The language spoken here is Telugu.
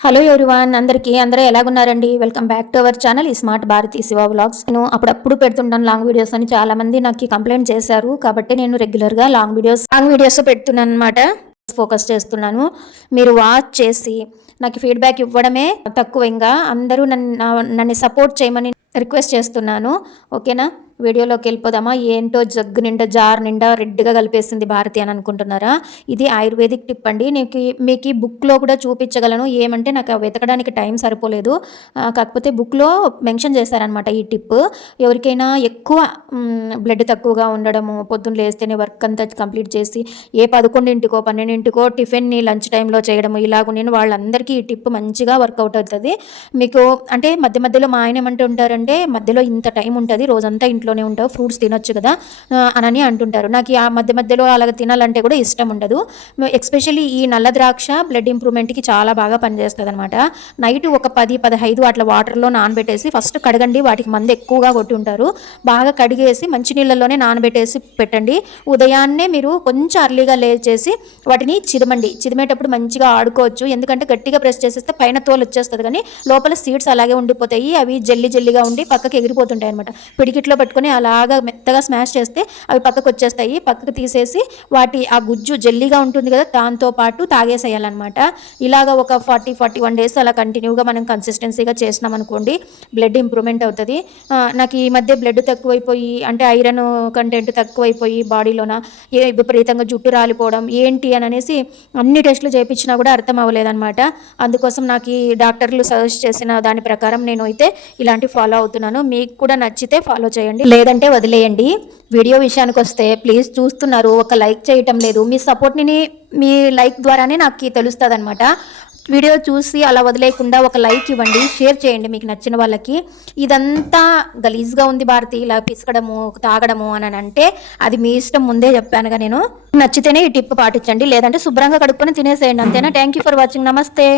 హలో ఎవ్రీవన్, అందరూ ఎలాగున్నారండి? Welcome back to our channel smart Bharathi Siva vlogs. నేను అప్పుడప్పుడు పెడుతుంటాను లాంగ్ వీడియోస్ అని చాలా మంది నాకు కంప్లైంట్ చేశారు. కాబట్టి నేను రెగ్యులర్గా లాంగ్ వీడియోస్ పెడుతున్నాను అనమాట. ఫోకస్ చేస్తున్నాను. మీరు వాచ్ చేసి నాకు ఫీడ్బ్యాక్ ఇవ్వడమే తక్కువ. ఇంకా అందరూ నన్ను సపోర్ట్ చేయమని రిక్వెస్ట్ చేస్తున్నాను. ఓకేనా? వీడియోలోకి వెళ్ళిపోదామా? ఏంటో జగ్గు నిండా జార్ నిండా రెడ్గా కలిపేసింది భారతి అని అనుకుంటున్నారా? ఇది ఆయుర్వేదిక్ టిప్ అండి. మీకు ఈ బుక్లో కూడా చూపించగలను. ఏమంటే నాకు వెతకడానికి టైం సరిపోలేదు. కాకపోతే బుక్లో మెన్షన్ చేశారనమాట ఈ టిప్. ఎవరికైనా ఎక్కువ బ్లడ్ తక్కువగా ఉండడము, పొద్దున్న లేస్తేనే వర్క్ అంతా కంప్లీట్ చేసి 11:00కో 12:00కో టిఫిన్ని లంచ్ టైంలో చేయడము ఇలాగుండి వాళ్ళందరికీ ఈ టిప్ మంచిగా వర్కౌట్ అవుతుంది. మీకు అంటే మధ్య మధ్యలో మా ఆయన ఏమంటుంటారంటే, మధ్యలో ఇంత టైం ఉంటుంది, రోజంతా ఇంట్లోనే ఉంటావు, ఫ్రూట్స్ తినొచ్చు కదా అని అంటుంటారు. నాకు ఆ మధ్య మధ్యలో అలాగ తినాలంటే కూడా ఇష్టం ఉండదు. ఎస్పెషల్లీ ఈ నల్ల ద్రాక్ష బ్లడ్ ఇంప్రూవ్మెంట్కి చాలా బాగా పనిచేస్తుంది అనమాట. నైట్ ఒక 10-15 అట్లా వాటర్లో నానబెట్టేసి ఫస్ట్ కడగండి. వాటికి మందు ఎక్కువగా కొట్టి ఉంటారు. బాగా కడిగేసి మంచినీళ్ళలోనే నానబెట్టేసి పెట్టండి. ఉదయాన్నే మీరు కొంచెం అర్లీగా లేచేసి వాటిని చిదిమేటప్పుడు మంచిగా ఆడుకోవచ్చు. ఎందుకంటే గట్టిగా ప్రెస్ చేసేస్తే పైన తోలు వచ్చేస్తుంది, కానీ లోపల సీడ్స్ అలాగే ఉండిపోతాయి. అవి జల్లిగా ఉండి పక్కకి ఎగిరిపోతుంటాయి అనమాట. పిడికిట్లో పెట్టుకుని అలాగా మెత్తగా స్మాష్ చేస్తే అవి పక్కకు వచ్చేస్తాయి. పక్కకు తీసేసి ఆ గుజ్జు జల్లీగా ఉంటుంది కదా, దాంతో పాటు తాగేసేయాలన్నమాట. ఇలాగ ఒక 40-41 డేస్ అలా కంటిన్యూగా మనం కన్సిస్టెన్సీగా చేసినాం అనుకోండి, బ్లడ్ ఇంప్రూవ్మెంట్ అవుతుంది. నాకు ఈ మధ్య బ్లడ్ తక్కువైపోయి, అంటే ఐరన్ కంటెంట్ తక్కువైపోయి బాడీలోన విపరీతంగా జుట్టు రాలిపోవడం ఏంటి అని అనేసి అన్ని టెస్టులు చేయించినా కూడా అర్థం అవ్వలేదన్నమాట. అందుకోసం నాకు ఈ డాక్టర్లు సజెస్ట్ చేసిన దాని ప్రకారం నేను అయితే ఇలాంటి ఫాలో అవుతున్నాను. మీకు కూడా నచ్చితే ఫాలో చేయండి, లేదంటే వదిలేయండి. వీడియో విషయానికి వస్తే ప్లీజ్, చూస్తున్నారు, ఒక లైక్ చేయటం లేదు. మీ సపోర్ట్ని మీ లైక్ ద్వారానే నాకు తెలుస్తుంది అనమాట. వీడియో చూసి అలా వదిలేయకుండా ఒక లైక్ ఇవ్వండి, షేర్ చేయండి మీకు నచ్చిన వాళ్ళకి. ఇదంతా గలీజ్గా ఉంది భారతి, ఇలా పిసకడము తాగడము అని అంటే అది మీ ఇష్టం. ముందే చెప్పానుగా నేను. నచ్చితేనే ఈ టిప్ పాటించండి, లేదంటే శుభ్రంగా కడుక్కొని తినేసేయండి, అంతేనా? Thank you for watching. నమస్తే.